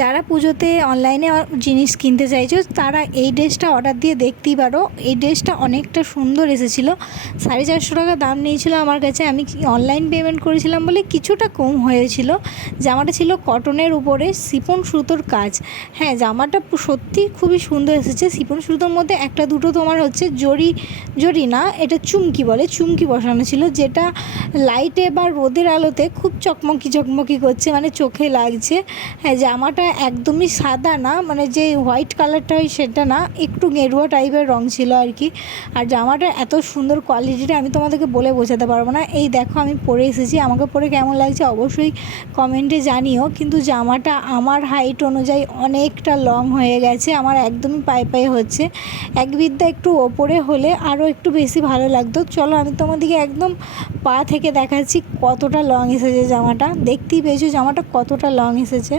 যারা পুজোতে অনলাইনে জিনিস কিনতে চাইছো তারা এই ড্রেসটা অর্ডার দিয়ে দেখতেই পারো। এই ড্রেসটা অনেকটা সুন্দর এসেছিলো। 450 টাকা দাম নিয়েছিল আমার কাছে। আমি অনলাইন পেমেন্ট করেছিলাম বলে কিছুটা কম হয়েছিল। জামাটা ছিল কটনের উপরে শিফন সুতোর কাজ। হ্যাঁ, জামাটা সত্যি খুবই সুন্দর এসেছে। শিফন সুতোর মধ্যে একটা দুটো তোমার হচ্ছে জরি না, এটা চুমকি বলে, চুমকি বসানো ছিল, যেটা লাইটে বা রোদের আলোতে খুব চকমকি করছে, মানে চোখে লাগছে। হ্যাঁ, জামাটা একদমই সাদা না, মানে যে হোয়াইট কালারটা হয় সেটা না, একটু গেরুয়া টাইপের রং ছিল আর কি। আর জামাটার এত সুন্দর কোয়ালিটিটা আমি তোমাদেরকে বলে বোঝাতে পারবো না। এই দেখো আমি পরে এসেছি, আমাকে পরে কেমন লাগছে অবশ্যই কমেন্টে জানিও। কিন্তু জামাটা আমার হাইট অনুযায়ী অনেকটা লং হয়ে গেছে, আমার একদমই পায়ে হচ্ছে। এক বিদ্যা একটু ওপরে হলে আরও একটু বেশি ভালো লাগতো। চলো আমি তোমাদেরকে একদম পা থেকে দেখাচ্ছি কতটা লং এসেছে জামাটা। দেখতেই পেয়েছো জামাটা কতটা লং এসেছে।